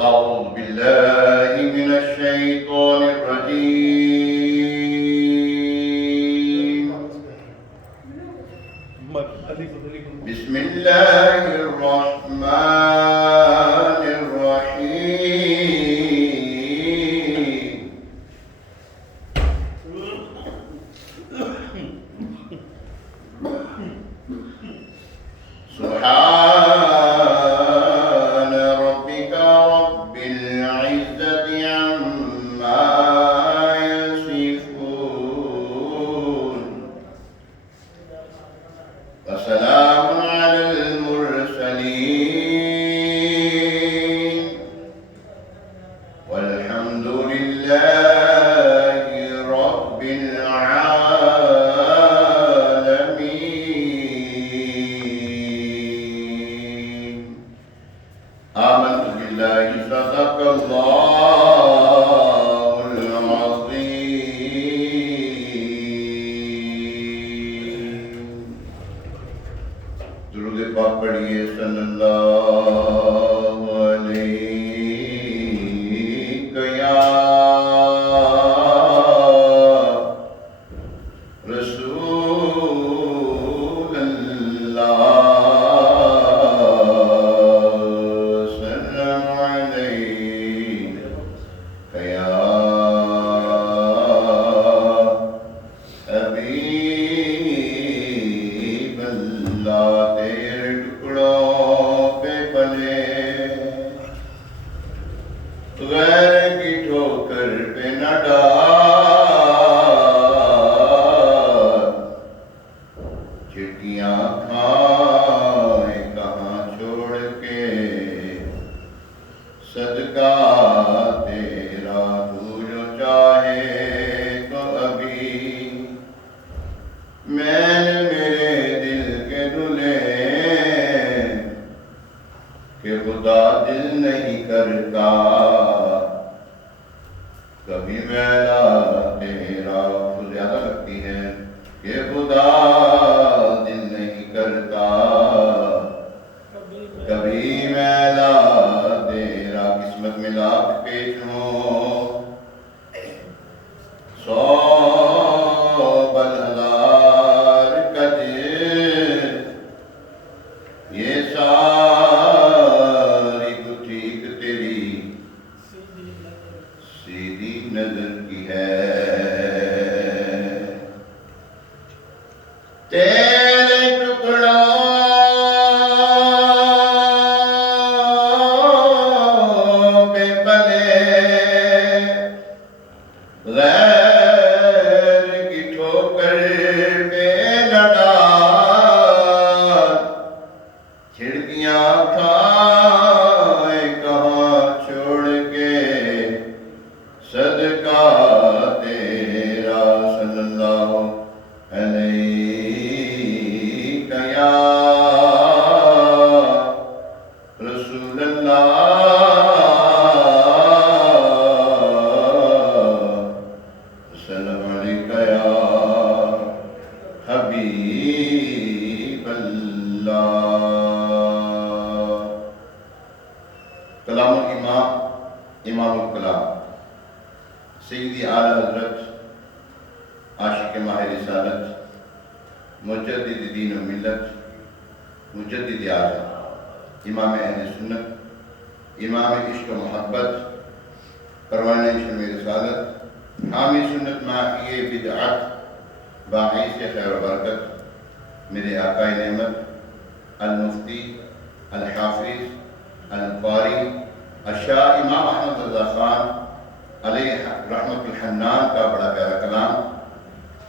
أعوذ بالله من الشيطان الرجيم. بسم الله الرحمن الرحيم. سبحان ربك رب العزة عما يصفون وسلام على المرسلين والحمد لله رب العالمين. آمنت بالله صدق الله العظيم. درود پاک پڑھیے صلی اللہ علیہ یا رسول اللہ. سلام علیہ یا حبیب اللہ. تیرے ٹکڑوں پہ پلے غیر کی ٹھوکر پہ نہ ڈال. چٹیاں کھائیں کہاں چھوڑ کے صدقہ تیرا. تو جو چاہے تو ابھی میل میرے دل کے دھلے کہ خدا دل نہیں کرتا کبھی میلا تیرا. تو زیادہ لگتی ہے کہ خدا دل نہیں کرتا کبھی میلا تیرا. قسمت میں لاکھ پیش ہوں 100 بلہزار کا دل یہ ساری تو ٹھیک تیری سیدھی نظر کی ہے. تیرے ٹکڑوں پہ پلے غیر کی ٹھوکر پہ نہ ڈال. کھڑکیاں کھائیں کہاں چھوڑ کے صدقہ تیرا. صلی اللہ علیہ یا رسول اللہ. السلام علیکم یا حبیب اللہ. کلام الامام امام الکلام سیدی اعلیٰ حضرت عاشق ماہ رسالت مجدد دین و ملت مجدد اعظم امام اہل سنت امام عشق و محبت پروانہ شمع رسالت حامی سنت ماحی بدعت باعث خیر و برکت میرے آقا نعمت المفتی الحافظ القاری الشاہ امام احمد رضا خان علیہ رحمت الحنان کا بڑا پیارا کلام.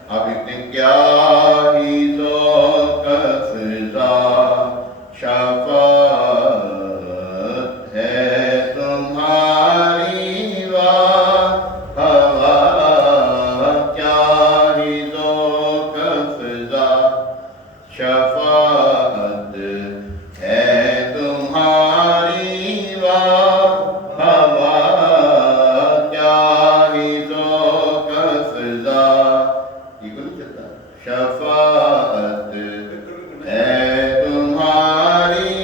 آپ لکھتے ہیں کیا ہی ذوق افزا شفاعت ہے تمہاری ہوا. کیا ہی ذوق افزا شفاعت ہے تمہاری ہوا. کیا ہی ذوق افزا یہ کو نہیں چلتا. شفاعت ہے تمہاری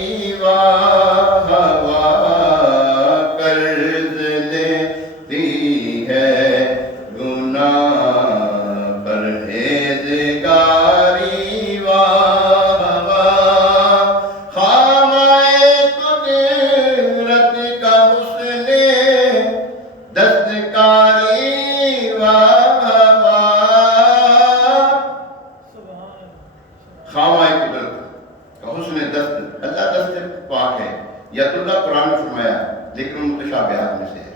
لیکن وہ متشابہات میں سے ہے.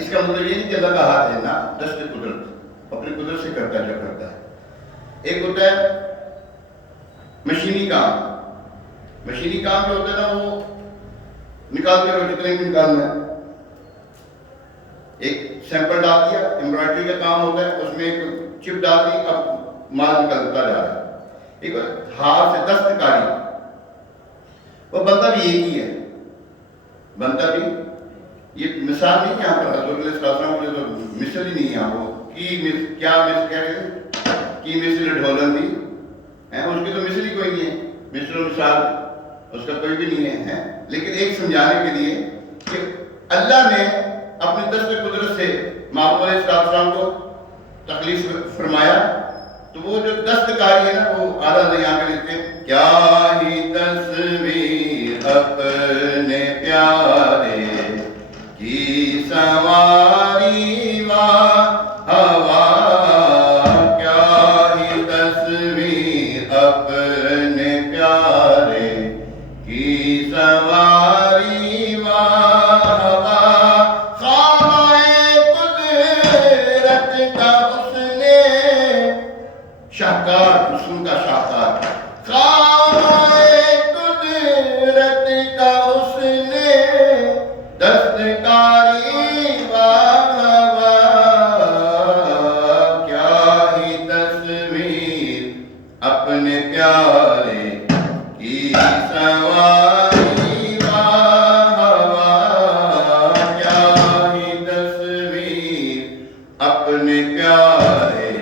اس کا مطلب یہ نہیں کہ اللہ کا ہاتھ ہے نا، دست قدرت اپنی قدرت سے کرتا ہے جو کرتا ہے. ایک ہوتا ہے مشینی کام. مشینی کام جو ہوتا ہے نا وہ نکالتے رہو جتنے بھی نکالنا ہے. ایک سیمپل ڈال دیا، ایمبرائڈری کا کام ہوتا ہے، اس میں ایک چپ ڈال دی، اب مال نکلتا جا رہا ہے. ایک ہاتھ سے دستکاری، وہ بنتا بھی ایک ہی ہے. بنتا بھی یہ مثال نہیں یہاں پر حضور علیہ السلام کو تو مثل ہی نہیں یہاں وہ کیا مثل ڈھولن دی ہے، اس کی تو مثل ہی کوئی نہیں ہے. مثل و مثال اس کا کوئی بھی نہیں ہے. لیکن ایک سمجھانے کے لیے کہ اللہ نے اپنے دست قدرت سے محمد علیہ السلام کو تخلیق فرمایا، تو وہ جو دستکاری ہے نا وہ اعلیٰ یہاں پہ لکھتے ہیں کیا ہی تصویر اپنے پیارے کی سواری و ہوا، کیا ہی تصویر اپنے پیارے کی سواری و ہوا، خامہ قدرت کا اس نے شاہکار، حسن کا شاہکار، خامہ قدرت کا اس نے دستکاری واہ، کیا ہی تصویر اپنے پیارے کی سواری واہ، کیا ہی تصویر اپنے پیارے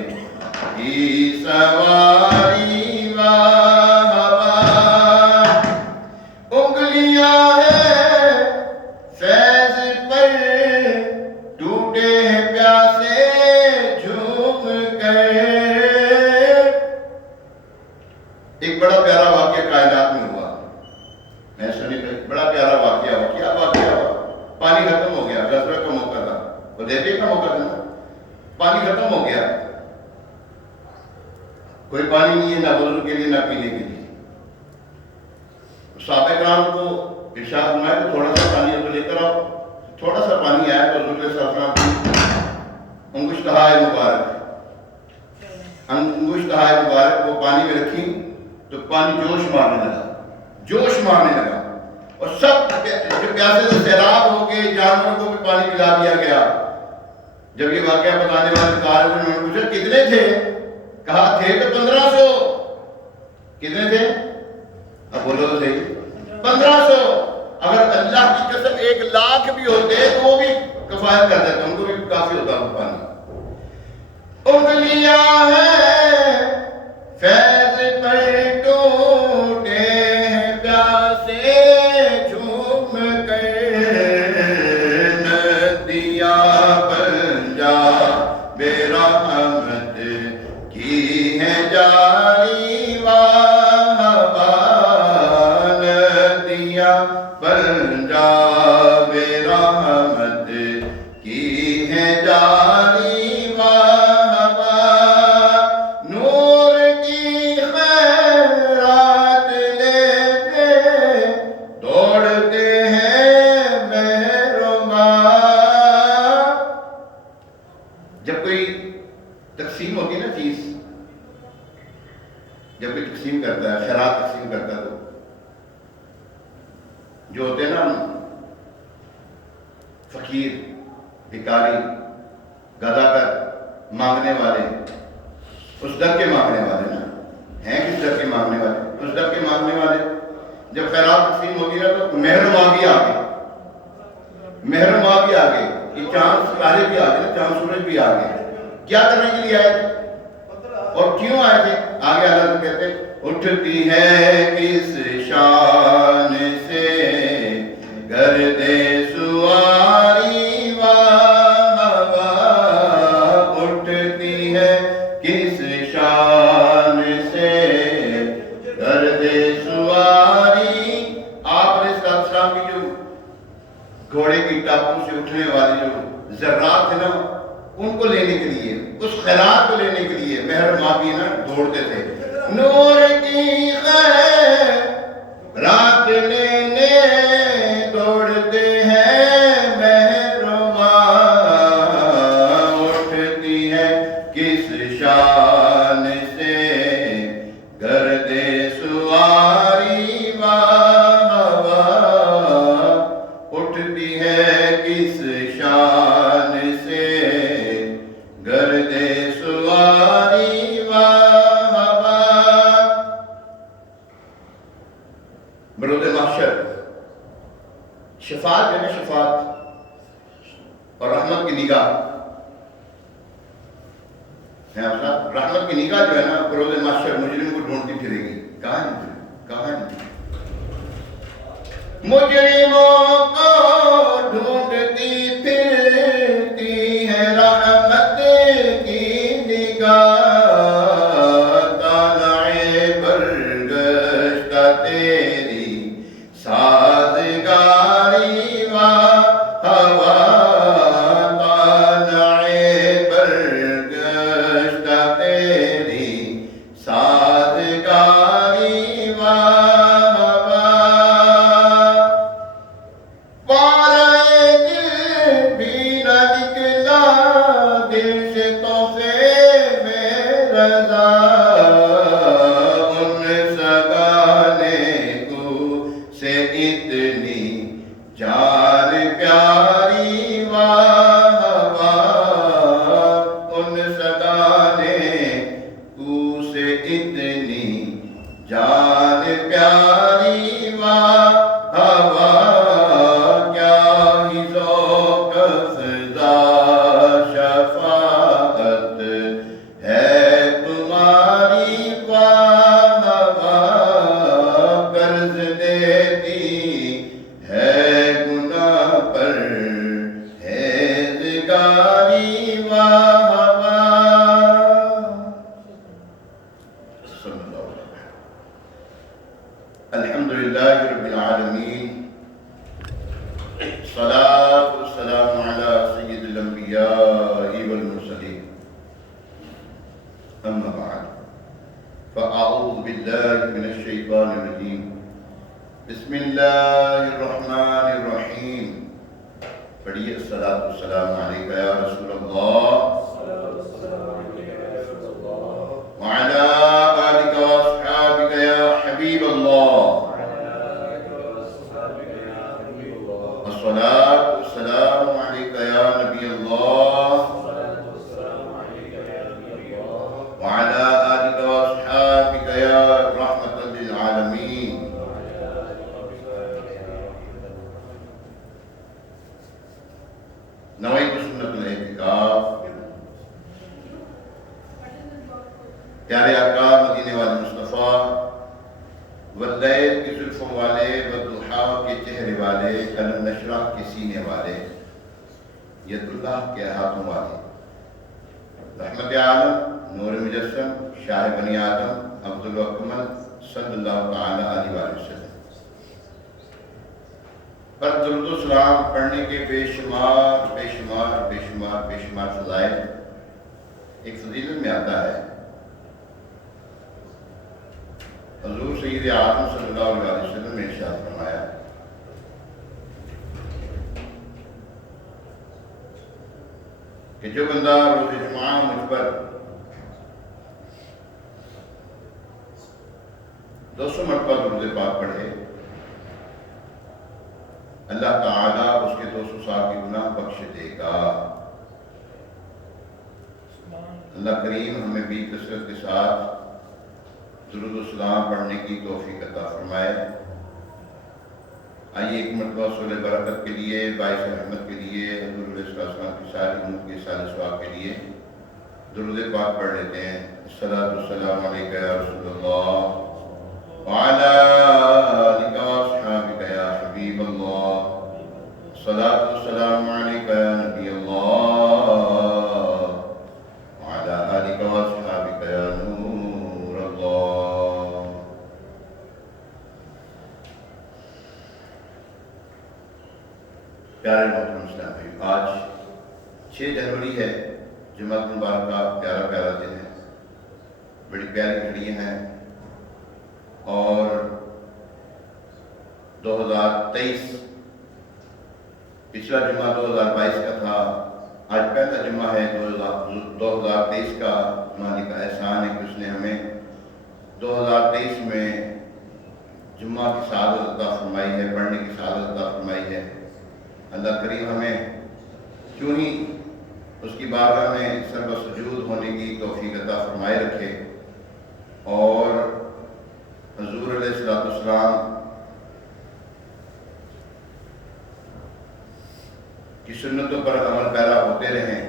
کی سواری واہ. انگلیاں ہیں فیض پر ٹوٹے ہیں پیاسے جھوم کر. ایک بڑا پیارا واقعہ کائنات میں ہوا، میں سنی پہ بڑا پیارا واقعہ ہوا. کیا واقعہ ہوا؟ پانی ختم ہو گیا. غزوہ کا موقع تھا، حدیبیہ کا موقع تھا نا. پانی ختم ہو گیا، کوئی پانی نہیں ہے، نہ وضو کے لیے نہ پینے کے لیے. صحابہ کرام کو ارشاد فرمایا کہ تھوڑا سا پانی کو لے کر آؤ. تھوڑا سا پانی آیا تو حضور صلی اللہ علیہ وسلم کی انگشتہائے مبارک وہ پانی میں رکھی تو پانی جوش مارنے لگا اور سب جو پیاسے سے سیراب ہو کے جانوروں کو بھی پانی پلا دیا گیا. جب یہ واقعہ بتانے والے طالب نے پوچھا کتنے تھے؟ کہا تھے تو 1500. کتنے تھے؟ اب بولو تو صحیح. 1500. اگر اللہ کی قسم 1,00,000 بھی ہوتے تو وہ بھی کفایت کر دیتا، ان کو بھی کافی ہوتا وہ پانی. انگلیاں ہیں فیض پر ٹوٹے ہیں پیاسے جھوم کر، ندیاں بن جا بے رحمت کی ہے جاری واہ، ندیاں بن جا بے رحمت کی ہے جاری واہ، نور کی خیرات لیتے دوڑتے ہیں مہرباں. جب کوئی تقسیم ہوتی ہے نا چیز، جب کوئی تقسیم کرتا ہے، خیرات تقسیم کرتا ہے، تو جو ہوتے ہیں نا فقیر، بھکاری، گداگر، مانگنے والے، اس در کے مانگنے والے نا ہیں، کس در کے مانگنے والے؟ اس در کے مانگنے والے. جب خیرات تقسیم ہوتی ہے تو مہرباں بھی آگے، مہرباں بھی آگے، یہ چاند ستارے بھی آگے، چاند سورج بھی آگے. کیا کرنے کے لیے آئے تھے اور کیوں آئے تھے؟ آگے اللہ تو کہتے ہیں اٹھتی ہے کس شان سے گرد سواری واہ، اٹھتی ہے کس شان سے گرد سواری. آپ نے السلام کی جو گھوڑے کی ٹاپوں سے اٹھنے والی جو ذرات ہیں نا، ان کو لینے کے لیے، اس خیرات کو لینے کے لیے مہرباں بھی نا دوڑتے تھے. نور کی خیرات لینے دوڑتے ہیں ڈھونڈتی ہے کس شان سے گرد سواری وہاں برود محشر شفاعت ہے نا، شفاعت اور رحمت کی نگاہ ہے اپنا، رحمت کی نگاہ جو ہے نا برود محشر مجرم کو ڈھونڈتی پھرے گی، کہاں ہے مجرم، کہاں ہے مجرموں کو ڈھونڈتی پھرتی ہے رحمت کی نگاہ، طالع برگشتہ تیری سازگاری و ہوا، طالع برگشتہ تیری سازگاری و بسم اللہ الرحمن الرحیم، پڑھیے الصلاۃ والسلام علیک یا رسول اللہ وعلی آلک واصحابک یا حبیب اللہ، الصلاۃ والسلام علیک یا نبی اللہ وعلی آلک واصحابک یا رحمۃ للعالمین۔ نوائت سنت الاعتکاف، پیارے آقا مدینے والے مصطفیٰ، واللیل کی زلفوں والے، والضحیٰ کے چہرے والے، قلم نشرح کے سینے والے، ید اللہ کے ہاتھوں والے، رحمت عالم، نور مجسم، شاہ بنی آدم، افضل و اکمل صلی اللہ تعالی علیہ وسلم پر درود و سلام پڑھنے کے بے شمار بے شمار بے شمار بے شمار فضائل۔ ایک فضیلت میں آتا ہے حضور سید اعظم صلی اللہ علیہ وسلم نے ارشاد فرمایا کہ جو بندہ روز جمعہ مجھ پر 200 مرتبہ درود پاک پڑھے، اللہ تعالیٰ اس کے 200 سال کی گناہ بخش دے گا۔ اللہ کریم ہمیں بھی کثرت کے ساتھ درود و سلام پڑھنے کی توفیق عطا فرمائے۔ آئیے ایک مرتبہ سول برکت کے لیے، باعث رحمت کے لیے، حضور علیہ السلام کی ساری امت کے سارے ثواب کے لیے درود پاک پڑھ لیتے ہیں۔ الصلاۃ والسلام علیک یا رسول اللہ وعلی آلک واصحابک یا حبیب اللہ، الصلاۃ والسلام علیک یا نبی اللہ وعلی آلک واصحابک یا نور اللہ۔ پیارے محترم اسلام بھائی، آج 6 جنوری ہے، جمعہ مبارک کا پیارا پیارا دن ہے، بڑی پیاری گھڑیاں ہیں، اور 2023 پچھلا جمعہ 2022 کا تھا، آج پہلا جمعہ ہے 2023 کا۔ مالک کا احسان ہے کہ اس نے ہمیں 2023 میں جمعہ کی سعادت عطا فرمائی ہے، پڑھنے کی سعادت عطا فرمائی ہے۔ اللہ کریم ہمیں کیوں ہی اس کی بارگاہ میں سر سجود ہونے کی توفیق عطا فرمائے رکھے، اور حضور علیہ السلام کی سنتوں پر عمل پیرا ہوتے رہیں،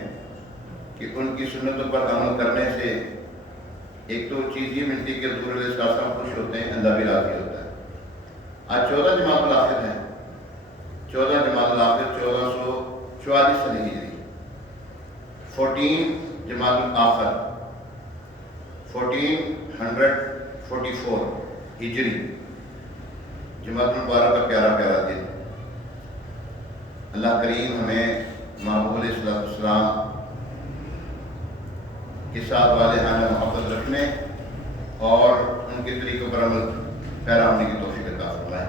کہ ان کی سنتوں پر عمل کرنے سے ایک تو چیز یہ ملتی کہ حضور علیہ السلام خوش ہوتے ہیں، اللہ بھی راضی ہوتا ہے۔ آج 14 جماعت الآخر ہے، 14 جماعت الآخر 1444 صدی ہجری، 14 جماعت الآخر 1444 ہجری، جماعت المبارک کا پیارا پیارا دن۔ اللہ کریم ہمیں محبوب علیہ السلام کے ساتھ والہانہ محبت رکھنے اور ان کے طریقوں پر عمل پیرا ہونے کی توفیق عطا فرمائے۔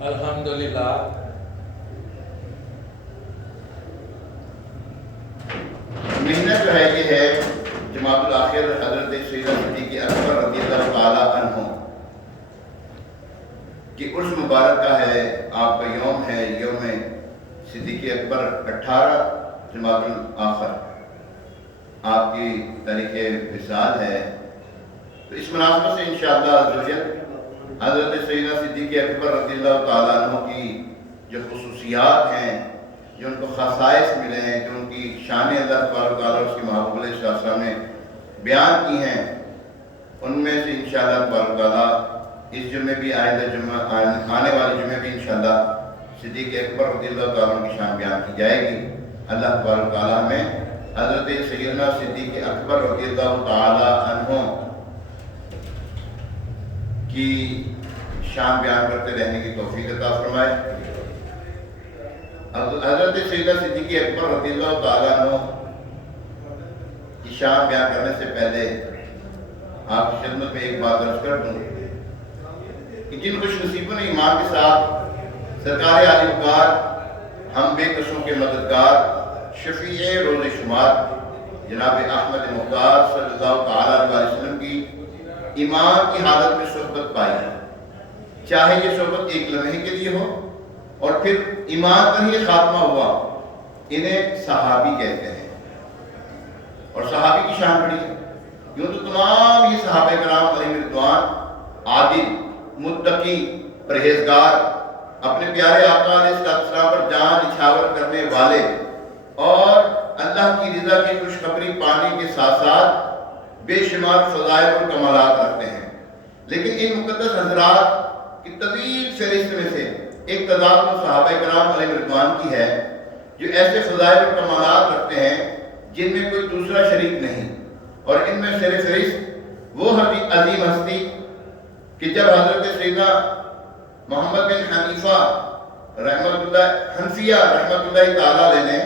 الحمدللہ مہینہ جو ہے یہ ہے جماعت الآخر حضرت سیدنا صدیق اکبر رضی اللہ تعالیٰ عنہ کہ عرس مبارک کا ہے، آپ کا یوم ہے، یوم صدیق اکبر 18 جماعت الآخر آپ کی تاریخ وصال ہے۔ تو اس مناسبت سے انشاءاللہ عزوجل حضرت سیدنا صدیق اکبر رضی اللہ تعالیٰ عنہ کی جو خصوصیات ہیں، جو ان کو خصائص ملے ہیں، جو ان کی شان اللہ تبارک و تعالیٰ اور اس کے محبوب علیہ السلام نے بیان کی ہیں، ان میں سے انشاءاللہ تبارک و تعالیٰ اس جمعے بھی آنے والے جمعے بھی انشاءاللہ صدیق اکبر رضی اللہ تعالیٰ عنہ کی شان بیان کی جائے گی۔ اللہ تبارک و تعالیٰ ہمیں حضرت سیدنا صدیق اکبر رضی اللہ تعالیٰ عنہ کی شان بیان کرتے رہنے کی توفیق عطا فرمائے۔ حضرت سیدنا صدیق اکبر رضی اللہ تعالیٰ عنہ کی شان بیان کرنے سے پہلے آپ کی خدمت میں ایک بات عرض کر دوں کہ جن خوش نصیبوں نے ایمان کے ساتھ سرکار عالی وقار، ہم بے کسوں کے مددگار، شفیع روز شمار جناب احمد مختار صلی اللہ تعالیٰ علیہ وسلم کی ایمان کی حالت میں صحبت پائی ہے، چاہے یہ صحبت ایک لمحے کے لیے ہو اور پھر ایمان پر ہی خاتمہ ہوا، انہیں صحابی کہتے ہیں، اور صحابی کی شان بڑی ہے۔ یوں تو تمام یہ صحابہ کرام علیہ رضوان عادل، متقی، پرہیزگار، اپنے پیارے آقا علیہ السلام پر جان نچھاور کرنے والے اور اللہ کی رضا کی خوشخبری پانے کے ساتھ ساتھ بے شمار فضائل اور کمالات رکھتے ہیں، لیکن ان مقدس حضرات کی طویل فہرست میں سے ایک تعداد وہ صحابہ کرام علیہ رضوان کی ہے جو ایسے فضائل اور کمالات رکھتے ہیں جن میں کوئی دوسرا شریک نہیں، اور ان میں سر فہرست وہ عظیم ہستی کہ جب حضرت سیدنا محمد بن حنیفہ حنفیہ رحمۃ اللہ تعالیٰ علیہ نے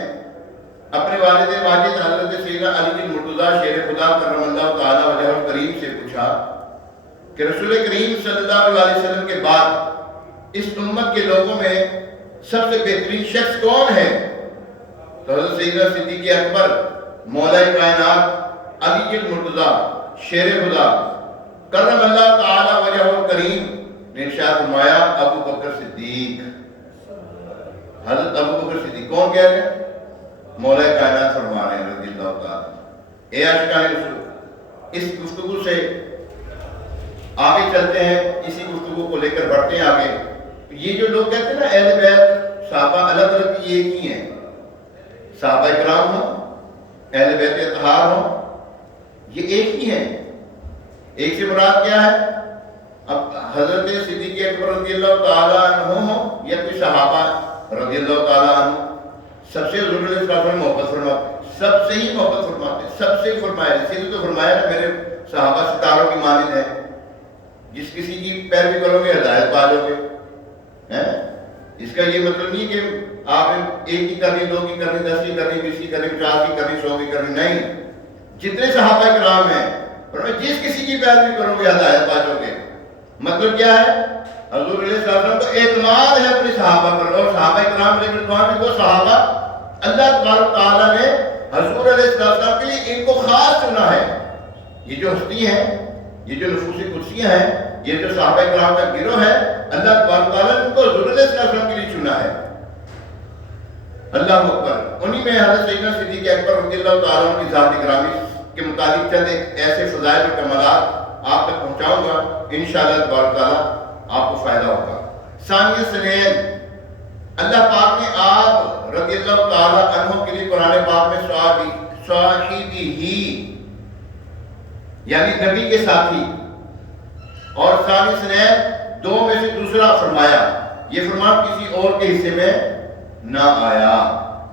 اپنے والد ماجد حضرت سیدنا علی المرتضیٰ شیر خدا کرم اللہ تعالیٰ وجہہ الکریم سے پوچھا کہ رسول کریم صلی اللہ علیہ وسلم کے بعد اس امت کے لوگوں میں سب سے بہترین شخص کون ہے؟ تو حضرت سیدنا صدیق اکبر مولا کائنات علی المرتضیٰ شیر خدا کرم اللہ تعالیٰ وجہہ الکریم نے ارشاد فرمایا ابو بکر صدیق۔ حضرت ابو بکر صدیق کون کہہ رہے ہیں؟ مولا کائنات فرما رہے ہیں رضی اللہ تعالیٰ۔ اے عاشقان رسول، اس گفتگو سے آگے چلتے ہیں، اسی گفتگو کو لے کر بڑھتے ہیں آگے۔ یہ جو لوگ کہتے ہیں نا اہل بیت صحابہ الگ الگ کی ایک ہی ہیں، صحابہ کرام ہوں، اہل بیت اطہار ہوں، یہ ایک ہی ہیں۔ ایک سے مراد کیا ہے؟ اب حضرت صدیق اکبر رضی اللہ تعالیٰ عنہ ہوں یا کوئی صحابہ رضی اللہ تعالیٰ عنہ، سب سے حضور علیہ السلام محبت فرماتے، سب سے ہی محبت فرماتے، سب سے ہی فرمایا، اسی لیے تو فرمایا نا میرے صحابہ ستاروں کی مانند ہے، جس کسی کی پیروی کرو گے ہدایت پا لو گے۔ اس کا یہ مطلب نہیں کہ آپ نے ایک کی کرنی، دو کی کرنی، 10 کی کرنی، 20 کی کرنی، 50 کی کرنی، 100 کی کرنی، نہیں، جتنے صحابہ کرام ہیں جس کسی کی پیروی کرو گے ہدایت پا جاؤ گے۔ مطلب کیا ہے؟ حضور علیہ السلام کو اعتماد ہے اپنے صحابہ پر، اور صحابہ کرام علیہ رضوان میں وہ صحابہ اللہ تبارک تعالیٰ نے حضور علیہ السلام کے لیے ان کو خاص چنا ہے. یہ جو ہستی ہیں، یہ جو نفوس قدسیاں ہیں، یہ جو صحابہ کرام کا گروہ ہے، اللہ تبارک تعالیٰ نے ان کو حضور علیہ السلام کے لیے چنا ہے. اللہ اکبر. انہی میں حضرت سیدنا صدیق اکبر رضی اللہ تعالیٰ عنہ کی ذات گرامی کے متعلق چند ایسے فضائل اور کمالات آپ تک پہنچاؤں گا، انشاءاللہ تبارک تعالیٰ آپ کو فائدہ ہوگا. ثانیہ سنین، اللہ پاک نے آپ رضی اللہ تعالیٰ عنہ کے لیے قرآن پاک میں صاحبی ہی یعنی نبی کے ساتھی اور ثانی سنین دو میں سے دوسرا فرمایا. یہ فرمان کسی اور کے حصے میں نہ آیا.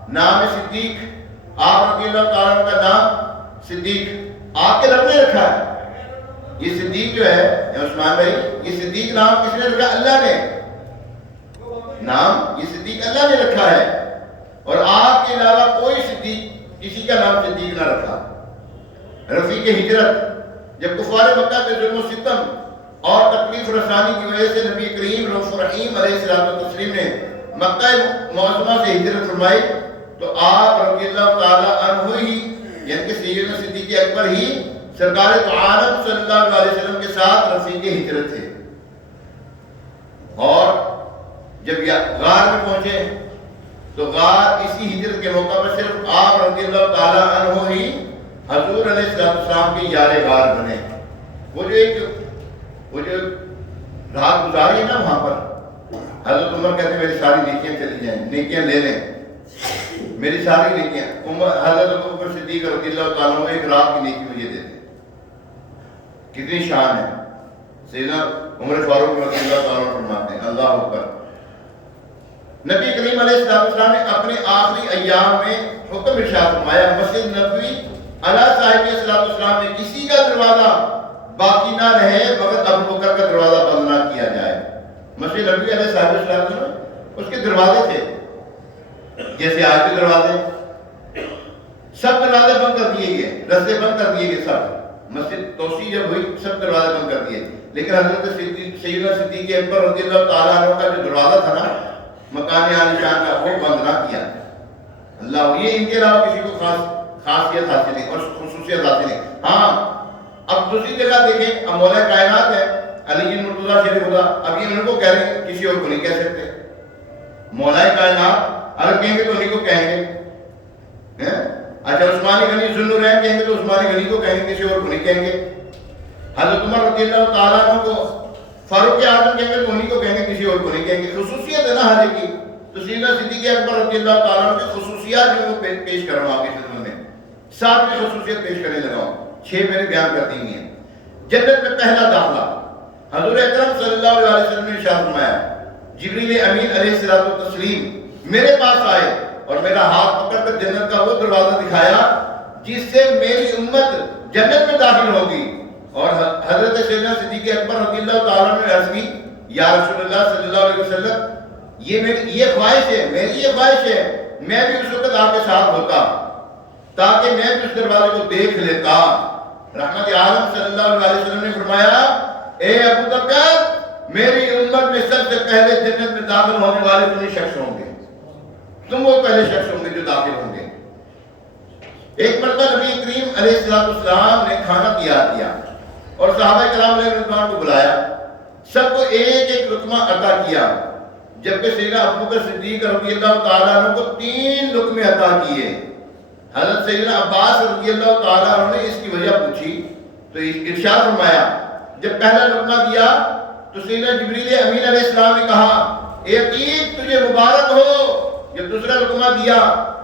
نام صدیق آپ رضی اللہ تعالیٰ عنہ کا نام صدیق آپ کے رب نے رکھا ہے. یہ صدیق جو ہے عثمان بھائی، یہ صدیق نام کس نے رکھا؟ اللہ نے. نام یہ صدیق اللہ نے رکھا ہے، اور آپ کے علاوہ کوئی صدیق کسی کا نام صدیق نہ رکھا. رفیق ہجرت، جب کفار مکہ کے ظلم و ستم اور تکلیف رسانی کی وجہ سے نبی کریم رؤوف رحیم علیہ الصلوۃ والتسلیم نے مکہ معظمہ سے ہجرت فرمائی تو آپ رضی اللہ تعالیٰ عنہ ہی یعنی کہ سیدنا صدیق اکبر ہی سرکار تو عالم صلی اللہ علیہ وسلم کے ساتھ رفیق ہجرت تھے. اور جب غار میں پہنچے تو غار اسی ہجرت کے موقع پر صرف آپ رضی اللہ تعالیٰ عنہ ہی حضور علیہ السلام کے یار غار بنے. وہ جو رات گزاری ہے نا وہاں پر، حضرت عمر کہتے ہیں میری ساری نیکیاں چلی جائیں، نیکیاں لے لیں، میری ساری نیکیاں. حضرت عمر صدیق رضی اللہ تعالیٰ عنہ ایک رات کی نیکی مجھے دے دیں. کتنی شان ہے. سیدنا عمر فاروق رضی اللہ تعالیٰ عنہ فرماتے ہیں اللہ اکبر. نبی کریم علیہ السلام نے اپنے آخری ایام میں حکم ارشاد فرمایا مسجد نبوی علی صاحب السلام میں کسی کا دروازہ باقی نہ رہے مگر ابو بکر کا دروازہ بند نہ کیا جائے. مسجد نبوی علیہ صاحب السلام اس کے دروازے تھے جیسے آج کے دروازے، سب دروازے بند کر دیے گئے، رستے بند کر دیے گئے. سب مسجد توسیع جب ہوئی سب دروازے بند کر دیے، لیکن حضرت سیدنا صدیق اکبر رضی اللہ تعالیٰ عنہ کا جو دروازہ تھا نا مکان عالی شان کا، وہ بند نہ کیا. اللہ یہ ان کے علاوہ کسی کو خاصیت حاصل نہیں اور خصوصیت حاصل نہیں. ہاں اب دوسری جگہ دیکھیں، اب مولا کائنات ہے علی جن مرتضیٰ شریف خدا، اب یہ ان کو کہہ رہے ہیں، کسی اور کو نہیں کہہ سکتے. مولا کائنات اگر کہیں گے تو انہیں کو کہیں گے. اچھا عثمانی غنی ذوالنورین کہیں گے تو عثمانی غنی کو کہیں گے، کسی اور کو نہیں کہیں گے. حضرت عمر رضی اللہ تعالیٰ عنہ کو فاروق اعظم کہیں گے تو انہیں کو کہیں گے، کسی اور کو نہیں کہیں گے. خصوصیت ہے نا ہر ایک کی. تو سیدنا صدیق اکبر رضی اللہ تعالیٰ عنہ کی خصوصیات جو وہ پیش کر رہا ہوں آپ کی خدمت میں. 7 خصوصیت پیش کرنے لگا ہوں، 6 میں نے بیان کر دی ہیں. جنت میں پہلا داخلہ، حضور اکرم صلی اللہ علیہ وسلم نے ارشاد فرمایا جبریل امین علیہ الصلوۃ والتسلیم میرے پاس آئے اور میرا ہاتھ پکڑ کر جنت کا وہ دروازہ دکھایا جس سے میری امت جنت میں داخل ہوگی. اور حضرت سیدنا صدیق اکبر رضی اللہ تعالیٰ نے عرض کی یا رسول اللہ صلی اللہ علیہ وسلم یہ خواہش ہے، میری یہ خواہش ہے میں بھی اس وقت آپ کے ساتھ ہوتا تاکہ میں بھی اس دروازے کو دیکھ لیتا. رحمت عالم صلی اللہ علیہ وسلم نے فرمایا اے ابو بکر میری امت میں سب سے پہلے جنت میں داخل ہونے والے تم شخص ہوں گے، تم وہ پہلے شخص ہوں گے جو داخل ہوں گے. ایک مرتبہ نبی کریم علیہ السلام نے کھانا تیار کیا اور صحابہ کرام علیہ رضوان کو بلایا، سب کو ایک ایک لقمہ عطا کیا، جبکہ سیدنا ابو بکر صدیق رضی اللہ تعالیٰ عنہ کو 3 لقمے عطا کیے. حضرت سیدنا عباس رضی اللہ تعالیٰ عنہ نے اس کی وجہ پوچھی تو ارشاد فرمایا جب پہلا لقمہ دیا تو سیدنا جبریل امین علیہ السلام نے کہا اے عقیق تجھے مبارک ہو. جب دوسرا لقمہ دیا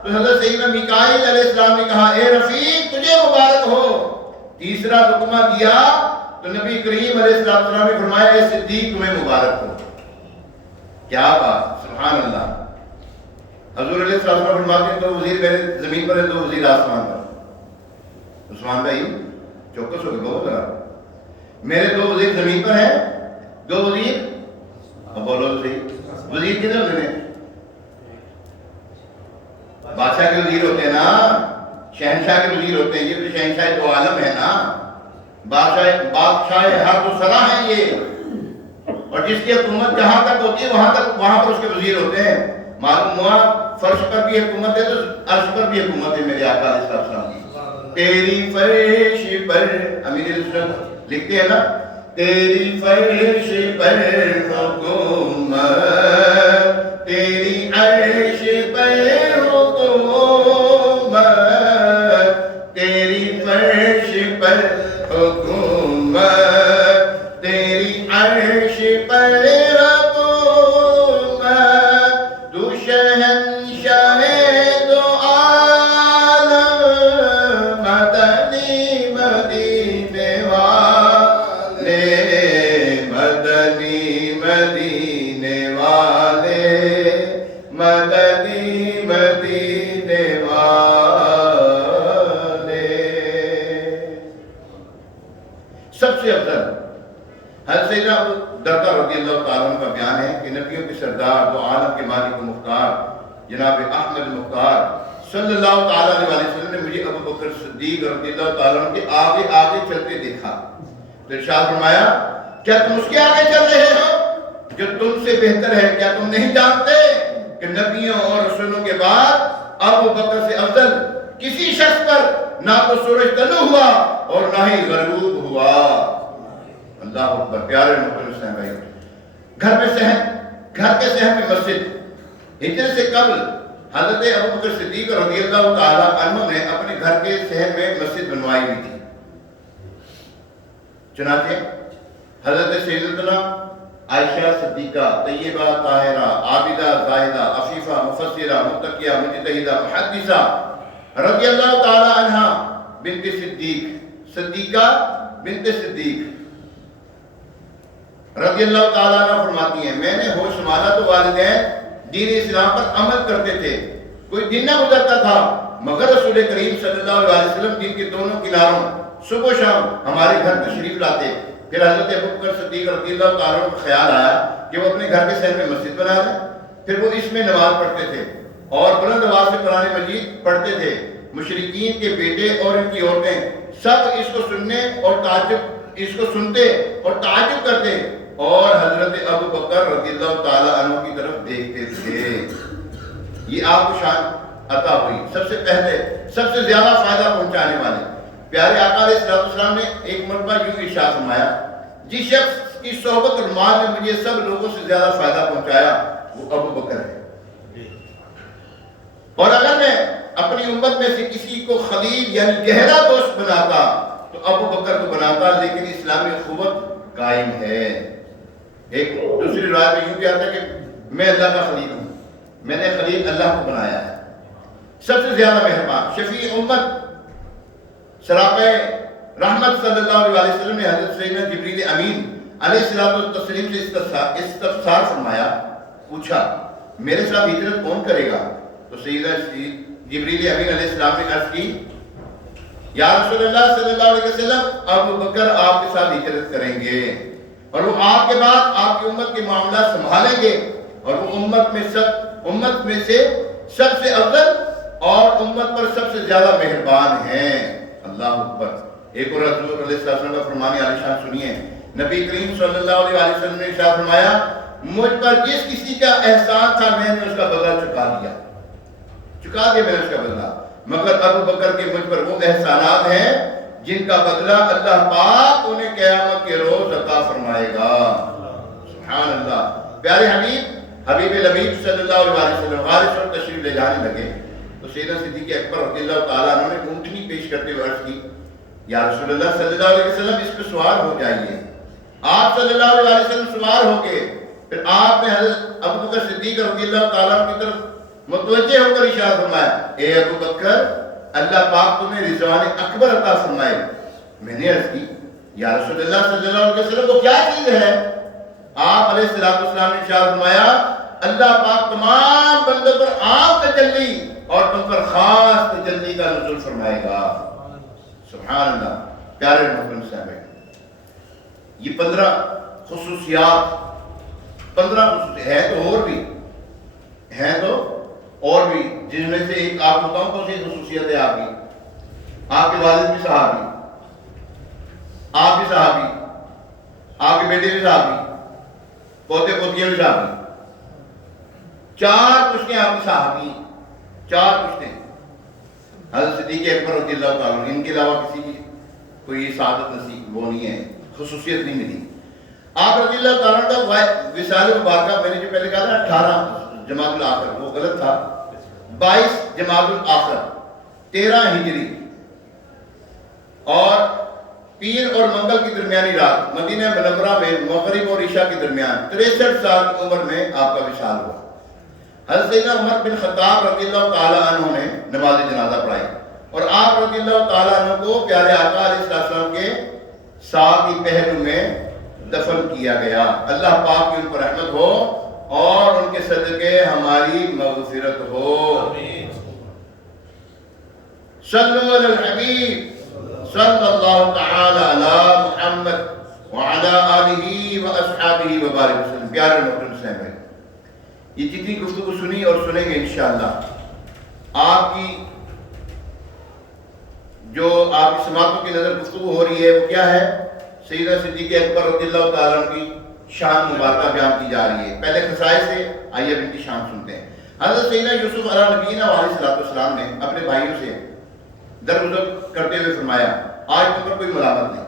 تو حضرت سیدنا میکائیل علیہ السلام نے کہا اے رفیق تجھے مبارک ہو. تیسرا لقمہ دیا تو نبی کریم علیہ السلام نے فرمایا اے صدیق تمہیں مبارک ہو. کیا بات، سبحان اللہ. حضور علیہ السلام فرماتے ہیں 2 وزیر میرے زمین پر ہے، 2 وزیر آسمان پر. عثمان بھائی چوکس ہو گئے بہت ذرا. میرے 2 وزیر زمین پر ہیں، 2 وزیر اب بولو تو صحیح وزیر کتنے ہوتے ہیں؟ بادشاہ کے وزیر ہوتے ہیں نا، شہنشاہ کے وزیر ہوتے ہیں. یہ تو شہنشاہ دو عالم ہے نا، بادشاہ ہر دو سرا ہیں یہ، اور جس کی حکومت جہاں تک ہوتی ہے وہاں پر اس کے وزیر ہوتے ہیں. معلوم ہوا فرش پر بھی حکومت ہے تو عرش پر بھی حکومت ہے میرے آقا علیہ السلام کی. تیری فرش پر امیر السلام لکھتے ہیں نا, تیری فرش پر حکومت, تیری عرش پر حکومت, تیری فرش پر حکومت, تیری عرش پر سردار دو عالم کے مالک و مختار جناب احمد مختار صلی اللہ تعالیٰ علیہ وسلم نے مجھے ابو بکر صدیق رضی اللہ تعالیٰ عنہ کے آگے آگے چلتے دیکھا تو ارشاد فرمایا کیا تم اس کے آگے چل رہے ہو جو تم سے بہتر ہے؟ کیا تم نہیں جانتے کہ نبیوں اور رسولوں کے بعد ابو بکر سے افضل کسی شخص پر نہ تو سورج طلوع ہوا اور نہ ہی غروب ہوا. اللہ اکبر. پیارے محترم اسلام بھائی, گھر کے صحن میں مسجد ہجرت سے قبل حضرت ابو بکر صدیق رضی اللہ تعالیٰ عنہ نے اپنے گھر کے صحن میں مسجد بنوائی ہوئی تھی. چنانچہ حضرت سیدتنا عائشہ صدیقہ طیبہ طاہرہ عابدہ زاہدہ عفیفہ مفسرہ متقیہ مجتہدہ محدثہ رضی اللہ تعالیٰ عنہ بنت صدیق صدیقہ بنت صدیق رضی اللہ تعالیٰ عنہ فرماتی ہیں میں نے ہوش سنبھالا تو والدین دین اسلام پر عمل کرتے تھے. کوئی دن نہ گزرتا تھا مگر رسول کریم صلی اللہ علیہ وسلم دن کے دونوں کناروں صبح و شام ہمارے گھر تشریف لاتے. پھر حضرت ابو بکر صدیق رضی اللہ تعالیٰ عنہ کو خیال آیا کہ وہ اپنے گھر کے صحن میں مسجد بنا لیں. پھر وہ اس میں نماز پڑھتے تھے اور بلند آواز سے قرآن مجید پڑھتے تھے. مشرکین کے بیٹے اور ان کی عورتیں سب اس کو سنتے اور تعجب کرتے اور حضرت ابو بکر رضی اللہ تعالیٰ عنہ کی طرف دیکھتے تھے. یہ آپ کو شان عطا ہوئی سب سے پہلے سب سے زیادہ فائدہ پہنچانے والے پیارے آقا علیہ السلام نے ایک مرتبہ یوں ارشاد فرمایا جس شخص کی صحبت اور مال نے مجھے سب لوگوں سے زیادہ فائدہ پہنچایا وہ ابو بکر ہے. اور اگر میں اپنی امت میں سے کسی کو خلیل یعنی گہرا دوست بناتا تو ابو بکر کو بناتا, لیکن اسلامی اخوت قائم ہے. ایک دوسری روایت میں یوں کہا تھا کہ میں اللہ کا خلیل ہوں, میں نے خلیل اللہ کو بنایا ہے. سب سے زیادہ مہربان شفیع امت سراپے رحمت صلی اللہ علیہ وسلم نے حضرت سیدنا جبریل امین علیہ السلام تسلیم سے استفسار فرمایا, پوچھا میرے ساتھ ہجرت کون کرے گا؟ تو سیدنا جبریل امین علیہ السلام نے عرض کی یا رسول اللہ صلی اللہ علیہ وسلم ابو بکر آپ کے ساتھ ہجرت کریں گے اور وہ آپ کے بعد آپ کی امت کے معاملات سنبھالیں گے اور وہ امت میں سے سب سے افضل اور امت پر سب سے زیادہ مہربان ہیں. اللہ اکبر. ایک اور حضور علیہ السلام کا فرمان عالی شان سنیے. نبی کریم صلی اللہ علیہ وسلم نے ارشاد فرمایا مجھ پر جس کسی کا احسان تھا میں نے اس کا بدلہ چکا دیا میں نے اس کا بدلہ, مگر ابو بکر کے مجھ پر وہ احسانات ہیں جن کا بدلہ اللہ پاک انہیں قیامت کے روز عطا فرمائے گا. سبحان اللہ. پیارے حبیب لبیب صلی اللہ علیہ وسلم غار پر تشریف لے جانے لگے تو سیدنا صدیق اکبر رضی اللہ تعالیٰ عنہ نے اونٹنی پیش کرتے ہوئے عرض کی یا رسول اللہ صلی اللہ علیہ وسلم اس پہ سوار ہو جائیے. آپ صلی اللہ علیہ وسلم سوار ہو کے پھر آپ نے حضرت ابو بکر صدیق رضی اللہ تعالیٰ عنہ کی طرف متوجہ ہو کر ارشاد فرمایا اے ابو بکر اللہ پاک تمہیں رضوان اکبر عطا فرمائے. میں نے عرض کی یا رسول اللہ صلی اللہ علیہ وسلم وہ کیا چیز ہے؟ آپ علیہ السلام نے ارشاد فرمایا اللہ پاک تمام بندوں پر عام تجلی اور تم پر خاص تجلی کا نزول فرمائے گا. سبحان اللہ. پیارے محترم صاحب یہ 15 خصوصیات ہیں تو اور بھی جن میں سے ایک آپ بتاؤں کون سی خصوصیت ہے آپ کے والد بھی صحابی, آپ بھی صحابی, آپ کے بیٹے بھی صحابی, پوتے پوتیاں بھی صحابی. 4 پشتیں آپ کی صحابی، 4 پشتیں حضرت صدیق اکبر رضی اللہ تعالیٰ عنہ، ان کے علاوہ کسی کی کوئی سعادت نصیب وہ نہیں ہے، خصوصیت نہیں ملی۔ آپ رضی اللہ تعالیٰ عنہ کا وصال مبارکہ میں نے جو پہلے کہا تھا 18 جمادی الاخر، وہ غلط تھا، 22 جمادی الاخر 13 ہجری، اور پیر اور منگل کی درمیانی رات مدینہ منورہ میں مغرب اور عشاء کے درمیان 63 سال کی عمر میں آپ کا وصال ہوا۔ حضرت سیدنا عمر بن خطاب رضی اللہ تعالیٰ عنہ نے نماز جنازہ پڑھائی، اور آپ رضی اللہ تعالیٰ عنہ کو پیارے آقا علیہ السلام کے ساتھ ہی پہلو میں دفن کیا گیا۔ اللہ پاک کی ان پر رحمت ہو اور ان کے صدقے ہماری مغفرت ہو۔ صلو علی الحبیب صلی اللہ تعالی علی محمد وعلی آلہ و اصحابہ وبارک وسلم۔ پیارے محترم صاحب، یہ جتنی گفتگو سنی اور سنیں گے انشاءاللہ، آپ کی جو آپ کی سماعتوں کی نظر گفتگو ہو رہی ہے وہ کیا ہے؟ سیدنا صدیق اکبر رضی اللہ تعالیٰ عنہ کی شان مبارکہ بیان کی جا رہی ہے۔ پہلے خصائص سے آئیے اب ان کی شان سنتے ہیں۔ حضرت سیدنا یوسف علیہ نبینا علیہ السلام نے اپنے بھائیوں سے درگزر کرتے ہوئے فرمایا آج تم پر کوئی ملامت نہیں۔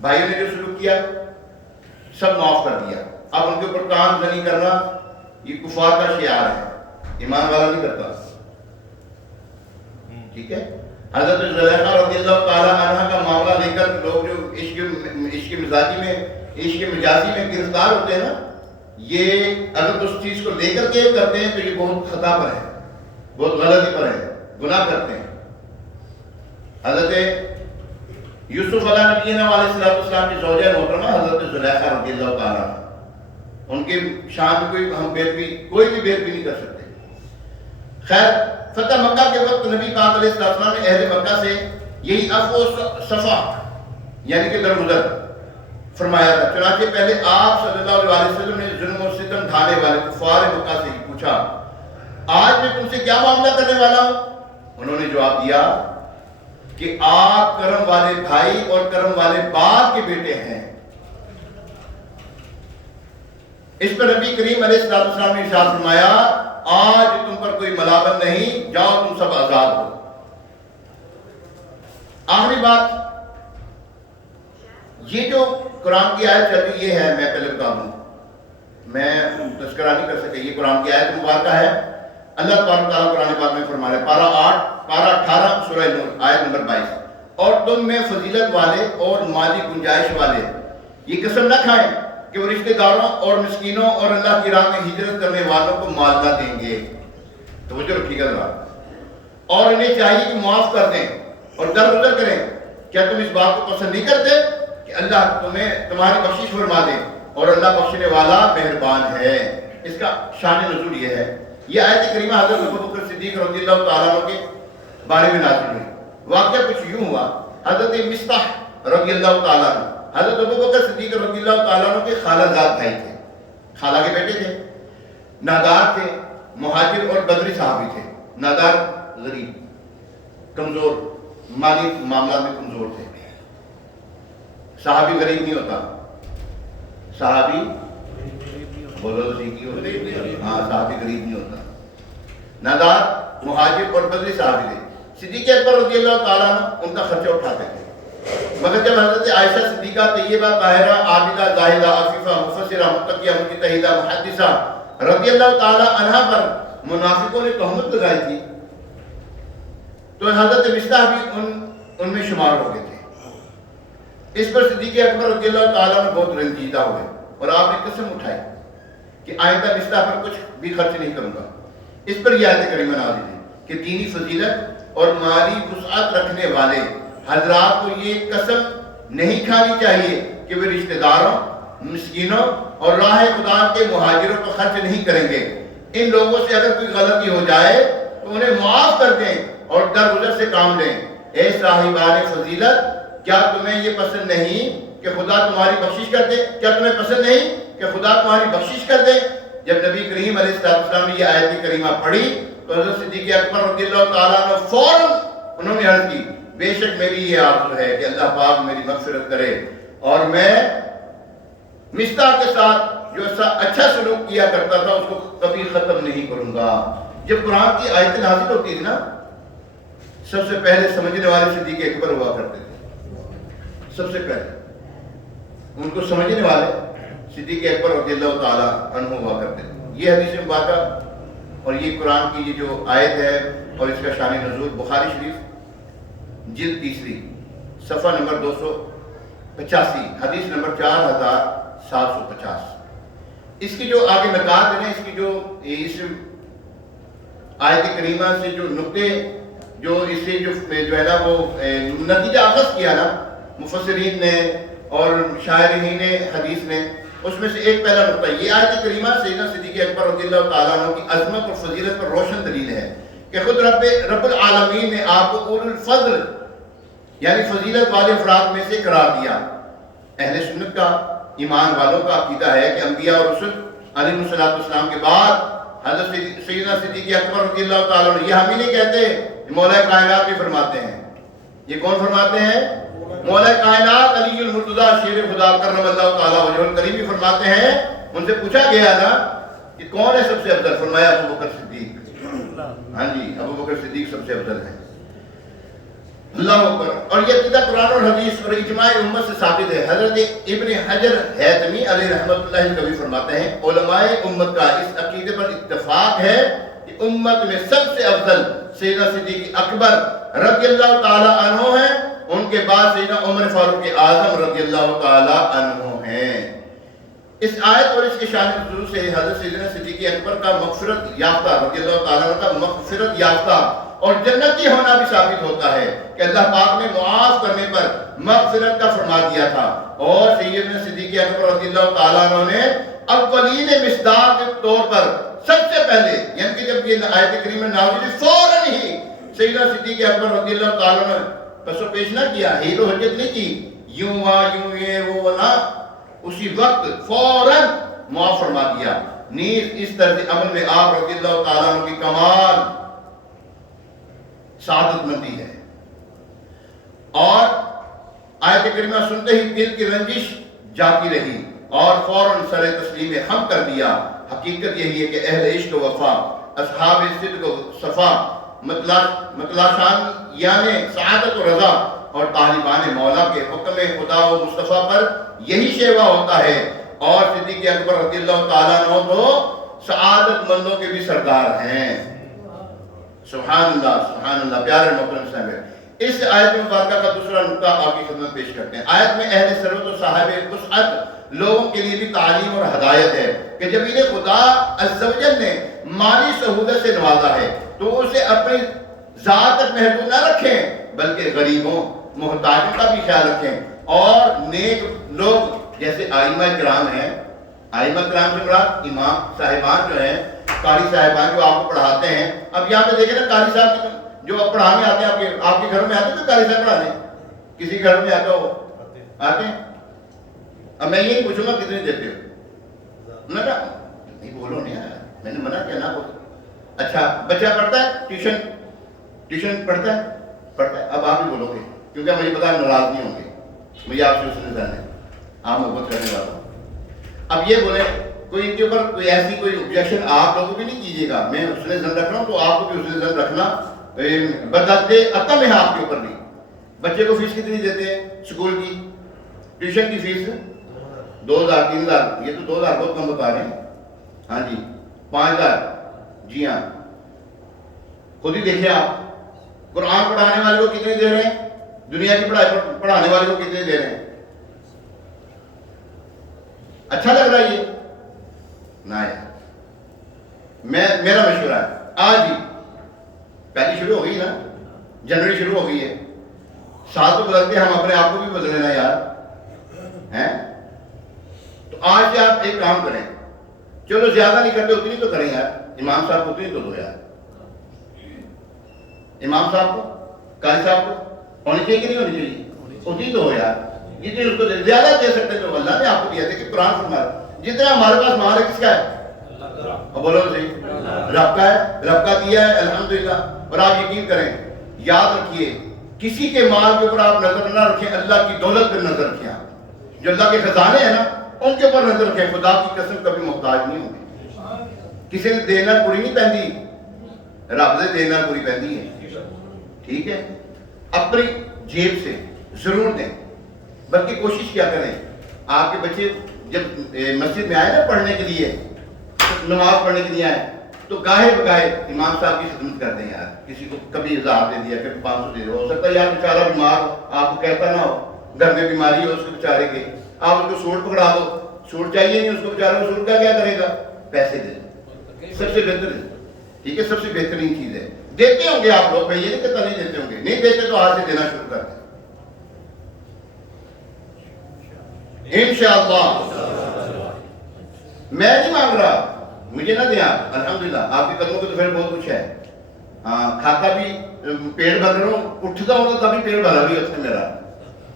بھائیوں نے جو سلوک کیا سب معاف کر دیا، اب ان کے اوپر کان زنی کرنا یہ کفار کا شعار ہے، ایمان والا نہیں کرتا، ٹھیک ہے۔ حضرت زلیخا رضی اللہ تعالیٰ عنہ کا معاملہ لے کر لوگ جو عشق مزاجی میں، عشق مجازی میں گرفتار ہوتے ہیں نا، یہ اگر اس چیز کو لے کر کے کرتے ہیں تو یہ بہت خطا پر ہے، بہت غلطی پر ہے، گناہ کرتے ہیں۔ حضرت یوسف علیہ نبینا علیہ السلام کی زوجہ محترمہ حضرت زلیخا رضی اللہ تعالیٰ عنہ، ان کی شان کوئی ہم کوئی بھی بیر بھی نہیں کر سکتے۔ خیر، فتح مکہ کے وقت نبی پاک علیہ السلام نے اہل مکہ سے یہی عفو و صفا یعنی کہ درگزر فرمایا تھا۔ چنانچہ پہلے آپ صلی اللہ علیہ وسلم نے ظلم و ستم ڈھانے والے کفار مکہ سے ہی پوچھا آج میں تم سے کیا معاملہ کرنے والا ہوں؟ انہوں نے جواب دیا کہ آپ کرم والے بھائی اور کرم والے باپ کے بیٹے ہیں۔ اس پر نبی کریم علیہ السلام نے ارشاد فرمایا آج تم پر کوئی ملامت نہیں، جاؤ تم سب آزاد ہو۔ آخری بات یہ جو قرآن کی آیت چل رہی یہ ہے، میں پہلے بتا دوں، میں تذکرہ نہیں کر سکتا، یہ قرآن کی آیت مبارکہ ہے۔ اللہ تبارک تعالیٰ قرآن پاک میں فرما رہے ہیں، پارہ 18 سورہ نور آیت نمبر 22، اور تم میں فضیلت والے اور مالی گنجائش والے یہ قسم نہ کھائیں کہ وہ رشتہ داروں اور مسکینوں اور اللہ کی راہ میں ہجرت کرنے والوں کو مال نہ دیں گے۔ توجہ رکھیے گا ذرا، اور انہیں چاہیے کہ معاف کر دیں اور درگزر کریں۔ کیا تم اس بات کو پسند نہیں کرتے کہ اللہ تمہاری بخشش فرما دے، اور اللہ بخشنے والا مہربان ہے۔ اس کا شان نزول یہ ہے، یہ آیت کریمہ حضرت ابوبکر صدیق رضی اللہ تعالیٰ عنہ کے بارے میں نازل ہوئی۔ واقعہ کچھ یوں ہوا، حضرت مصطح رضی اللہ تعالیٰ عنہ حضرت ابوبکر صدیق رضی اللہ تعالیٰ عنہ کے خالہ زاد بھائی تھے، خالہ کے بیٹے تھے، نادار تھے، مہاجر اور بدری صحابی تھے۔ نادار غریب، کمزور، مالی معاملات میں کمزور تھے۔ صحابی غریب نہیں ہوتا، صحابی بولو تو سیکھی ہوتا، ہاں صحابی غریب نہیں ہوتا۔ نادار مہاجر اور بدری صحابی تھے۔ صدیق اکبر رضی اللہ تعالیٰ عنہ ان کا خرچہ اٹھاتے تھے، مگر جب حضرت عائشہ صدیقہ طیبہ طاہرہ عابدہ زاہدہ عفیفہ مفسرہ متقیہ مجتہدہ محدثہ رضی اللہ تعالیٰ عنہ پر منافقوں نے تہمت لگائی تھی تو حضرت مصطح بھی ان میں شمار ہو گئے تھے۔ اس پر صدیق اکبر رضی اللہ تعالیٰ عنہ بہت رنجیدہ ہوئے اور آپ نے قسم اٹھائی کہ آئندہ مصطح پر کچھ بھی خرچ نہیں کروں گا۔ اس پر یہ آیت کریمہ نازل ہے کہ دینی فضیلت اور مالی وسعت رکھنے والے حضرات کو یہ قسم نہیں کھانی چاہیے کہ وہ رشتہ داروں، مسکینوں اور راہ خدا کے مہاجروں کو خرچ نہیں کریں گے۔ ان لوگوں سے اگر کوئی غلطی ہو جائے تو انہیں معاف کر دیں اور درگزر سے کام لیں۔ اے صاحبان فضیلت، کیا تمہیں یہ پسند نہیں کہ خدا تمہاری بخشش کر دے؟ کیا تمہیں پسند نہیں کہ خدا تمہاری بخشش کر دے؟ جب نبی کریم علیہ السلام نے یہ آیت کریمہ پڑھی تو حضرت صدیق اکبر رضی اللہ تعالیٰ عنہ فوراً انہوں نے عرض کی بے شک میری یہ آرزو ہے کہ اللہ پاک میری مغفرت کرے اور میں مصطح کے ساتھ جو اچھا سلوک کیا کرتا تھا اس کو کبھی ختم نہیں کروں گا. جب قرآن کی آیتیں نازل ہوتی تھی نا، سب سے پہلے سمجھنے والے صدیق اکبر ہوا کرتے تھے. سب سے پہلے ان کو سمجھنے والے صدیق اکبر رضی اللہ تعالیٰ عنہ ہوا کرتے تھے. یہ حدیث مبارکہ اور یہ قرآن کی یہ جو آیت ہے اور اس کا شان نزول بخاری شریف جلد 3 صفحہ نمبر 285 حدیث نمبر 4750. اس کی جو آگے نکات ہیں، اس کی جو اس آیت کریمہ سے جو نقطے جو اس سے جو ہے نا وہ نتیجہ اخذ کیا نا مفسرین نے اور شاعرین حدیث نے، اس میں سے ایک پہلا نقطہ یہ آیت کریمہ سیدنا صدیق اکبر رضی اللہ تعالیٰ عنہ کی عظمت اور فضیلت پر روشن دلیل ہے کہ خود رب العالمین نے آپ کو اولو الفضل یعنی فضیلت والے افراد میں سے قرار دیا. اہل سنت کا ایمان والوں کا عقیدہ ہے کہ انبیاء اور رسل علیہ السلام کے بعد حضرت سیدنا صدیق اکبر رضی اللہ تعالیٰ عنہ، یہ ہم ہی نہیں کہتے، مولا کائنات بھی فرماتے ہیں. یہ کون فرماتے ہیں؟ مولا کائنات علی المرتضیٰ شیر خدا کرم اللہ تعالیٰ وجہ الکریم بھی فرماتے ہیں. ان سے پوچھا گیا نا کہ کون ہے سب سے افضل؟ فرمایا ابو بکر صدیق. ہاں جی، ابو بکر صدیق سب سے افضل ہے. اللہ اکبر. اور یہ عقیدہ قرآن اور حدیث اور اجماع امت سے ثابت ہے. حضرت ابن حجر ہیثمی علیہ رحمۃ اللہ کبھی فرماتے ہیں علماء امت کا اس عقیدے پر اتفاق ہے کہ امت میں سب سے افضل سیدنا صدیق اکبر رضی اللہ تعالی عنہ ہیں، ان کے بعد سیدنا عمر فاروق اعظم رضی اللہ تعالی عنہ ہیں. اس آیت اور اس کے شان نزول سے حضرت سیدنا صدیق اکبر کا مغفرت یافتہ رضی اللہ تعالیٰ عنہ کا مغفرت یافتہ اور جنتی ہونا بھی ثابت ہوتا ہے کہ اللہ پاک نے معاف کرنے پر مغفرت کا فرما دیا تھا. اور سیدنا صدیق اکبر رضی اللہ تعالیٰ عنہ نے اولین مصداق کے طور پر سب سے پہلے یعنی کہ جب یہ آیت کریمہ نازل ہوئی فوراً ہی سیدنا صدیق اکبر رضی اللہ تعالیٰ عنہ پس و پیش نہ کیا، ہیرو حجت نہیں کی، یوں یوں یہ وہ نہ، اسی وقت فوراً معاف فرما دیا. نیز اس طرز عمل میں آپ رضی اللہ تعالیٰ عنہ کی کمال سعادت مندی ہے. اور آیت کریمہ سنتے ہی دل کی رنجش جاتی رہی اور فوراً سر تسلیم ہم کر دیا. حقیقت یہی ہے کہ اہل عشق و وفا، اصحاب صدق و صفا، مطلاشان یعنی سعادت و رضا اور طالبان مولا کے حکم خدا و مصطفیٰ پر یہی شیوا ہوتا ہے. اور صدیق اکبر رضی اللہ تعالیٰ عنہ تو سعادت مندوں کے بھی سردار ہیں. سبحان اللہ سبحان اللہ. پیارے محترم صاحب، اس آیت مبارکہ کا دوسرا نقطہ آپ کی خدمت پیش کرتے ہیں. آیت میں اہل ثروت و صاحب وسعت لوگوں کے لیے بھی تعلیم اور ہدایت ہے کہ جب انہیں خدا عز و جل نے مالی سہولت سے نوازا ہے تو اسے اپنی ذات تک محدود نہ رکھیں بلکہ غریبوں محتاجوں کا بھی خیال رکھیں. اور نیک لوگ جیسے آئمہ کرام ہیں، آئمہ کرام سے مراد امام صاحبان جو ہیں، قاری صاحبان جو آپ کو پڑھاتے ہیں. اب یہاں پہ دیکھیں نا قاری صاحب جو پڑھانے آتے ہیں آپ کے گھر میں آتے ہیں قاری صاحب پڑھانے؟ کسی گھر میں آتا ہو؟ آتے ہیں؟ اب میں یہ نہیں پوچھوں گا کتنے دیتے ہو، نہیں بولو نہیں یار، میں نے منع کیا نہ بولو. اچھا بچہ پڑھتا ہے ٹیوشن پڑھتا ہے. اب آپ ہی بولو گے کیونکہ مجھے پتا ناراض نہیں ہوں گے، مجھے آپ سے اس نے جانا ہے، آپ محبت کرنے والا ہوں. اب یہ بولے کوئی ان کے اوپر کوئی ایسی کوئی objection آپ لوگوں بھی نہیں کیجیے گا. میں حسن زن رکھ رہا ہوں تو آپ کو بھی حسن زن رکھنا بدلتے عتم ہے آپ کے اوپر بھی. بچے کو فیس کتنی دیتے ہیں اسکول کی؟ ٹیوشن کی فیس 2000 3000، یہ تو 2000 بہت کم بتا رہے ہیں. ہاں جی 5000. جی ہاں خود ہی دیکھیں آپ قرآن پڑھانے والے کو کتنے دے رہے ہیں، دنیا کی پڑھائی پڑھانے والے کو کتنے دے رہے ہیں. اچھا لگ رہا ہے یہ نہ یار. میرا مشورہ ہے آج ہی پہلی شروع ہو گئی نا، جنوری شروع ہو گئی ہے، سال تو بدلتے ہم اپنے آپ کو بھی بدلے نا یار ہیں. تو آج سے آپ ایک کام کریں، چلو زیادہ نہیں کرتے اتنی تو کریں یار. امام صاحب کو اتنی تو دو یار. امام صاحب کو قاری صاحب کو ہونی چاہیے کہ نہیں ہونی چاہیے؟ اتنی تو ہو یار. جتنی اس کو زیادہ دے سکتے تو اللہ نے آپ کو دیا تھا کہ قرآن فرما جتنا ہمارے پاس مال ہے کس کا ہے؟ بولو صحیح، رب کا ہے، رب کا دیا ہے الحمدللہ. اور آپ یقین کریں، یاد رکھیے کسی کے مال کے اوپر آپ نظر نہ رکھیں، اللہ کی دولت پر نظر رکھیں. آپ جو اللہ کے خزانے ہیں نا ان کے اوپر نظر رکھیں. خدا کی قسم کبھی محتاج نہیں ہوں گے. کسی نے دینا پوری نہیں پہنتی, رب نے دینا پوری پہنتی ہے. ٹھیک ہے, اپنی جیب سے ضرور دیں, بلکہ کوشش کیا کریں آپ کے بچے جب مسجد میں آئے نا پڑھنے کے لیے, نماز پڑھنے کے لیے آئے, تو گاہے بگاہے امام صاحب کی خدمت کر دیں. یار کسی کو کبھی 1000 دے دیا, کبھی 500 دے دو. ہو سکتا ہے یار بیچارہ بیمار ہو, آپ کو کہتا نہ ہو, گھر میں بیماری ہو اس کو بیچارے کے, آپ اس کو سوٹ پکڑا دو. سوٹ چاہیے نہیں اس کو بیچارے کو, سوٹ کا کیا کرے گا, پیسے دے دو, سب سے بہتر ہے. ٹھیک ہے, سب سے بہترین چیز ہے. دیتے ہوں گے آپ لوگ, میں یہ نہیں کہتا نہیں دیتے ہوں گے, نہیں دیتے تو آج سے دینا شروع کر دیں انشاءاللہ. میں نہیں مانگ رہا, مجھے نہ دیں آپ, الحمدللہ آپ کے قدموں کو تو پھر بہت کچھ ہے. ہاں, کھاتا بھی پیڑ بھر رہا ہوں, اٹھتا ہوں تو تبھی پیڑ بھرا بھی ہوتا ہے میرا,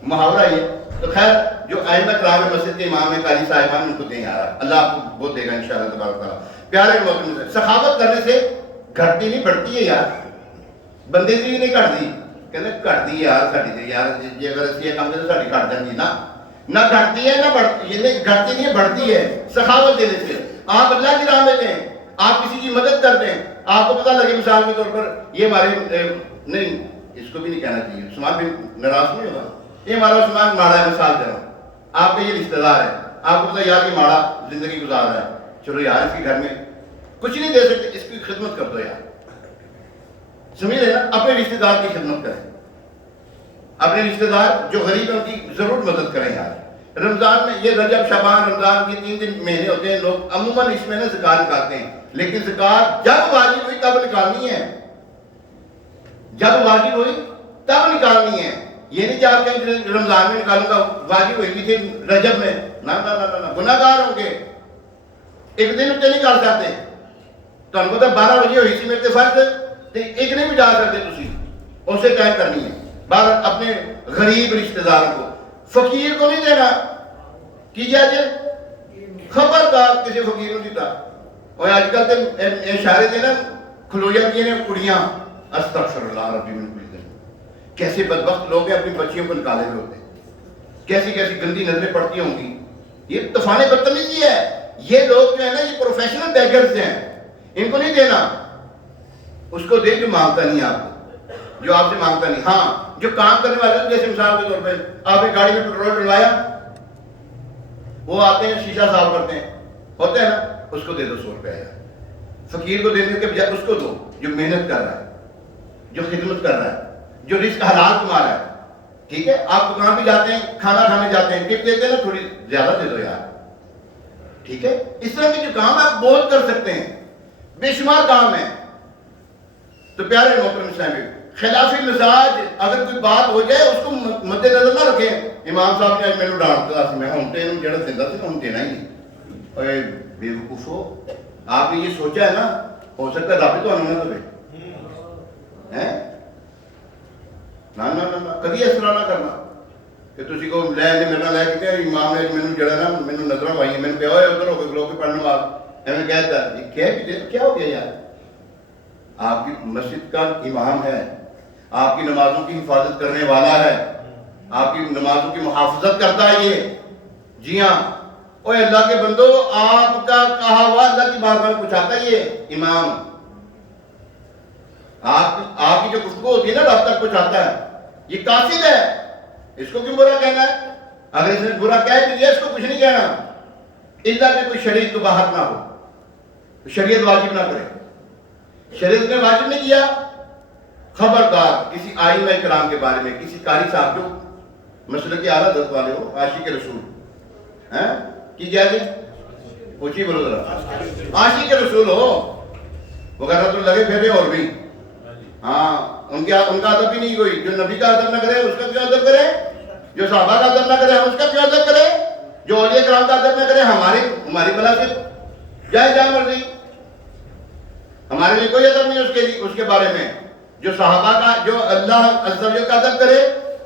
محاورہ یہ. تو خیر جو ائمہ کرام مسجد کے امام ہیں, قاری صاحبان, ان کو دیں یار, اللہ آپ کو بہت دے گا انشاءاللہ تبارک تعالیٰ. پیارے محترم سے سخاوت کرنے سے گھٹتی نہیں بڑھتی ہے یار, بندے دی نہیں گھٹتی. کہتے گھٹتی ہے یار ساڈی تے, یار جی اگر اسی کام کرتے ساڈی گھٹ جاندی نا, نہ گھٹتی ہے نہ بڑھتی, یہ گھٹتی نہیں ہے بڑھتی ہے سخاوت دینے سے. آپ اللہ کی راہ میں دیں, آپ کسی کی مدد کر دیں, آپ کو پتہ لگے مثال کے طور پر یہ ہمارے نہیں, اس کو بھی نہیں کہنا چاہیے, عثمان بھی ناراض نہیں ہوگا, یہ ہمارا عثمان ماڑا ہے, مثال دے رہا ہوں, آپ کا یہ رشتہ دار ہے, آپ کو پتہ یار یہ ماڑا زندگی گزار رہا ہے, چلو یار اس کے گھر میں کچھ نہیں دے سکتے, اس کی خدمت کر دو یار. سمجھ رہے نا, اپنے رشتہ دار کی خدمت کریں, اپنے رشتہ دار جو غریب ہیں ان کی ضرور مدد کریں یار. رمضان میں یہ رجب شعبان رمضان کے 3 دن مہینے ہوتے ہیں, لوگ عموماً اس میں نا زکات نکالتے ہیں, لیکن زکات جب واجب ہوئی تب نکالنی ہے, جب واجب ہوئی تب نکالنی ہے. یہ نہیں کہ آپ کہیں رمضان میں نکالوں گا, واجب ہوئی تھی رجب میں, نہ گناہ گار ہوں گے, ایک دن اتنے نہیں کر سکتے. تو ہم کو تو 12 بجے ہوئی سی میرے فرض, ایک نہیں بھی جا سکتے تسی, اسے ٹائم کرنی ہے. بار اپنے غریب رشتہ داروں کو, فقیر کو نہیں دینا. کی جائے خبردار کسی فقیر کو دیتا. اور آج کل تے اشارے دے نا کھلو جاتی ہیں کڑیاں, استغفر اللہ ربی من کل ذنب. کیسے بدبخت لوگ ہیں اپنی بچیوں کو نکالے ہوئے ہوتے ہیں, کیسی کیسی گندی نظریں پڑتی ہوں گی. یہ طوفان بدتمیزی ہے. یہ لوگ جو ہے نا یہ پروفیشنل بیگرز ہیں, ان کو نہیں دینا. اس کو دے جو مانگتا نہیں آپ کو, جو آپ سے مانگتا نہیں. ہاں جو کام کرنے والے, جیسے مثال کے طور پہ آپ نے گاڑی میں پیٹرول ڈلوایا, وہ آتے ہیں شیشہ صاف کرتے ہیں, ہوتے ہیں نا, اس کو دے دو 100 روپے. فقیر کو دینے کے بجائے اس کو دو جو محنت کر رہا ہے, جو خدمت کر رہا ہے, جو رزق حلال کما رہا ہے. ٹھیک ہے, آپ دکان پہ جاتے ہیں, کھانا کھانے جاتے ہیں, ٹپ دیتے ہیں نا, تھوڑی زیادہ دے دو یار. ٹھیک ہے, اس طرح کے جو کام آپ بہت کر سکتے ہیں, بے شمار کام ہیں. تو پیارے محترم اسلامی, خلافی مزاج اگر کوئی بات ہو جائے اس کو مد نظر نہ رکھیں. امام صاحب نے میرے ڈانٹتا سی, میں ہم تے جڑا دیندا سی ہم دینا ہی نہیں. اے بے وقوفو, آپ نے یہ سوچا ہے نا, ہو سکتا ہے رب تو نہ دے ہیں. نہ کبھی اس طرح نہ کرنا کہ تسی کو لے میرا لے کے امام نے مینوں جڑا نا مینوں نظر آئی, میں کہا اوئے ادھر ہو کے لوگ پڑھنے والا ایویں کہتا ہے کہہ بھی دے, کیا ہو گیا یار. آپ کی مسجد کا امام ہے, آپ کی نمازوں کی حفاظت کرنے والا ہے, آپ کی نمازوں کی محافظت کرتا ہے یہ. جی ہاں, اوے اللہ کے بندو, آپ کا کہا ہوا اللہ کی بارگاہ میں پہنچاتا ہے یہ امام. آپ کی جو گفتگو ہوتی ہے نا رب تک پہنچاتا ہے, یہ قاصد ہے. اس کو کیوں برا کہنا ہے؟ اگر اس نے برا کہہ بھی دیا اس کو کچھ نہیں کہنا, الا کہ کوئی شریعت کو باہر نہ ہو, شریعت واجب نہ کرے. شریعت نے واجب نہیں کیا, خبردار کسی ائمہ کرام کے بارے میں, کسی قاری صاحب جو مسلک کی اعلیٰ درجے والے ہو, عاشق رسول ہیں کی کیا جی اونچی بولو ذرا, عاشق رسول ہو, وغیرہ تو لگے پھرے اور بھی. ہاں ان کا ادب بھی نہیں کوئی, جو نبی کا ادب نہ کرے اس کا کیوں ادب کرے, جو صحابہ کا ادب نہ کرے ہم اس کا کیوں ادب کرے, جو اولیاء کرام کا ادب نہ کرے ہماری بلا سے جائے جائے مرضی. ہمارے لیے کوئی ادب نہیں اس کے بارے میں. جو صحابہ کا, جو اللہ عز و جل کا ادب کرے,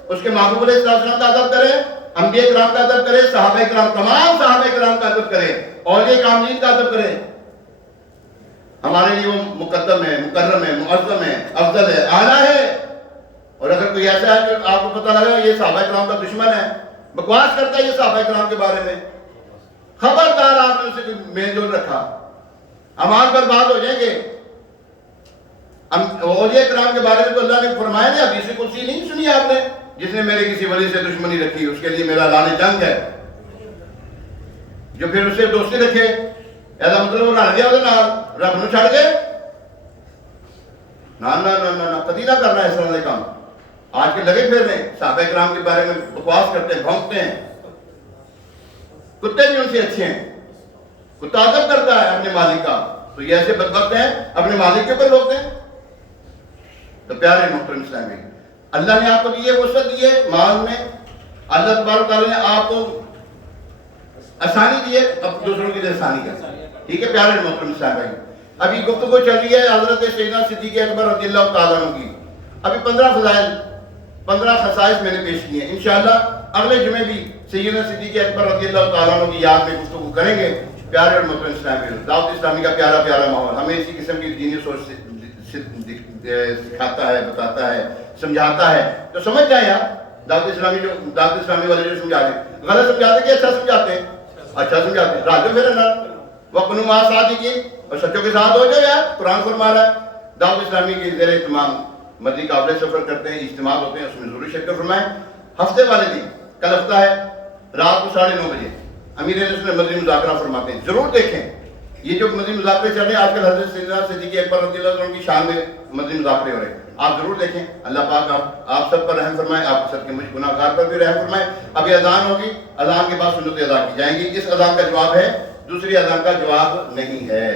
اس کے محبوب علیہ السلام کا ادب کرے, انبیاء کرام کا ادب کرے, صحابہ کرام, تمام صحابہ کرام کا ادب کرے, اولیاء کاملین کا ادب کرے. ہمارے لیے وہ مقدم ہے, مکرم ہے, معظم ہے, افضل ہے, اعلیٰ ہے. اور اگر کوئی ایسا ہے کہ آپ کو پتہ لگا یہ صحابہ کرام کا دشمن ہے, بکواس کرتا ہے یہ صحابہ کرام کے بارے میں, خبردار آپ نے اسے کوئی میل جول رکھا، امان برباد ہو جائیں گے۔ اولیاء کرام کے بارے میں تو اللہ نے فرمایا نہیں، حدیث قدسی نہیں سنی آپ نے، جس نے میرے کسی ولی سے دشمنی رکھی اس کے لیے میرا اعلان جنگ ہے، جو پھر اسے دوستی رکھے ایسا مطلب وہ رل گیا وہ رب نو چھڑ گئے؟ نہ کبھی نہ کرنا اس طرح کے کام۔ آج کے لگے پھر رہے صحابہ کرام کے بارے میں بکواس کرتے ہیں، بھونکتے ہیں، کتے بھی ان سے اچھے ہیں، کتا ادب کرتا ہے اپنے مالک کا، تو یہ ایسے بدبخت ہیں اپنے مالک کے اوپر روکتے ہیں۔ تو پیارے محترم اسلامی، اللہ نے آپ کو دیے وسعت دیے مال میں، اللہ تبارک تعالیٰ نے آپ کو آسانی دیے، اب دوسروں کی آسانی کا، ٹھیک ہے پیارے محترم اسلامی۔ ابھی گفتگو چل رہی ہے حضرت سیدنا صدیق اکبر رضی اللہ تعالیٰ عنہ کی، ابھی 15 فضائل 15 خصائص میں نے پیش کیے ہیں، انشاءاللہ اگلے جمعے بھی سیدنا صدیق اکبر رضی اللہ تعالیٰ عنہ کی یاد میں گفتگو کریں گے۔ پیارے اور محترم اسلامی، دعوت اسلامی کا پیارا پیارا ماحول ہمیں اسی قسم کی دینی سوچ سکھاتا ہے، بتاتا ہے، سمجھاتا ہے، تو سمجھ جائیں آپ دعوت اسلامی والے جو سمجھاتے ہیں غلط سمجھاتے کہ اچھا سمجھاتے ہیں، اچھا سمجھاتے ہیں، راجو پھر وَقْنُوا مَعَ الصَّادِقِينَ، اور سچوں کے ساتھ ہو جائے یار، قرآن فرما رہا ہے۔ دعوت اسلامی کے زیر اہتمام مدنی قافلے سفر کرتے ہیں، اجتماع ہوتے ہیں، اس میں ضرور شرکت فرمائیں۔ ہفتے والے دن کل ہفتہ ہے، رات کو 9:30 بجے امیر اہل سنت مدنی مذاکرہ فرماتے ہیں، ضرور دیکھیں۔ یہ جو مدنی مذاکرے چل رہے ہیں آج کل حضرت سیدنا صدیق اکبر رضی اللہ عنہ کی شان میں مدنی مذاکرے ہو رہے ہیں، آپ ضرور دیکھیں۔ اللہ پاک آپ سب پر رحم فرمائے، آپ سب کے مجھ گناہ گار پر بھی رحم فرمائے۔ ابھی اذان ہوگی، اذان کے بعد سنت ادا کی جائیں گی، اس اذان کا جواب ہے، دوسری اذان کا جواب نہیں ہے۔